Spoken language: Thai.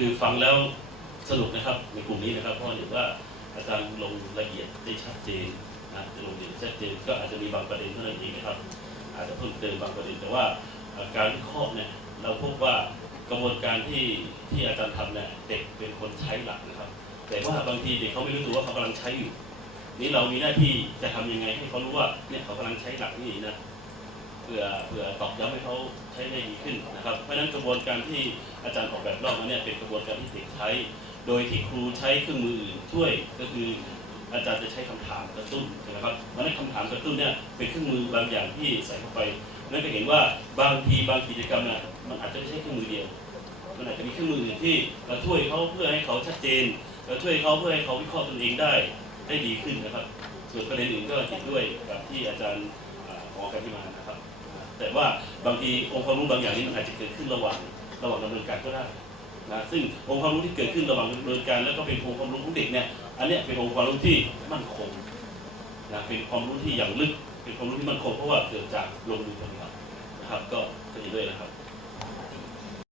คือฟังแล้วสนุกนะครับในกลุ่มนี้นะครับเพราะเห็นว่าอาจารย์ลงละเอียดได้ชัดเจนนะลงละเอียดชัดเจนก็อาจจะมีบางประเด็นเท่านั้นเองนะครับ อาจจะเพิ่มเติมบางประเด็นแต่ว่าอ่อการวิเคราะห์เนี่ยเราพบว่ากระบวนการที่ที่อาจารย์ทำเนี่ยเด็กเป็นคนใช้หลักนะครับ แต่ว่าบางทีเด็กเขาไม่รู้ตัวว่าเขากำลังใช้อยู่นี่เรามีหน้าที่จะทำยังไงให้เขารู้ว่าเนี่ยเขากำลังใช้หลักนี่นะ เพื่อเพื่อตอกย้ำให้เขาใช้ได้ดีขึ้นนะครับ เพราะฉะนั้นกระบวนการที่อาจารย์ออกแบบรอบมาเนี่ยเป็นกระบวนการที่เด็กใช้ โดยที่ครูใช้เครื่องมืออื่นช่วยก็คืออาจารย์จะใช้คำถามกระตุ้นใช่ไหมครับเพราะฉะนั้นคำถามกระตุ้นเนี่ยเป็นเครื่องมือบางอย่างที่ใส่เข้าไปนั่นก็เห็นว่าบางทีบางกิจกรรมเนี่ยมันอาจจะไม่ใช่เครื่องมือเดียว มันอาจจะมีเครื่องมืออื่นที่เราช่วยเขาเพื่อให้เขาชัดเจนเราช่วยเขาเพื่อให้เขาวิเคราะห์ตนเองได้ได้ดีขึ้นนะครับ ส่วนประเด็นอื่นก็เห็นด้วยกับที่อาจารย์ ขอกันที่มานะครับ แต่ว่าบางทีองค์ความรู้บางอย่างนี้มันอาจจะเกิดขึ้นระหว่างระหว่างดำเนินการก็ได้นะซึ่งองค์ความรู้ที่เกิดขึ้นระหว่างดำเนินการ แล้วก็เป็นองค์ความรู้ของเด็กเนี่ยอันเนี้ยเป็นองค์ความรู้ที่มั่นคงนะเป็นความรู้ที่อย่างลึก เป็นความรู้ที่มั่นคงเพราะว่าเกิดจากลงมือปฏิบัตินะครับ ก็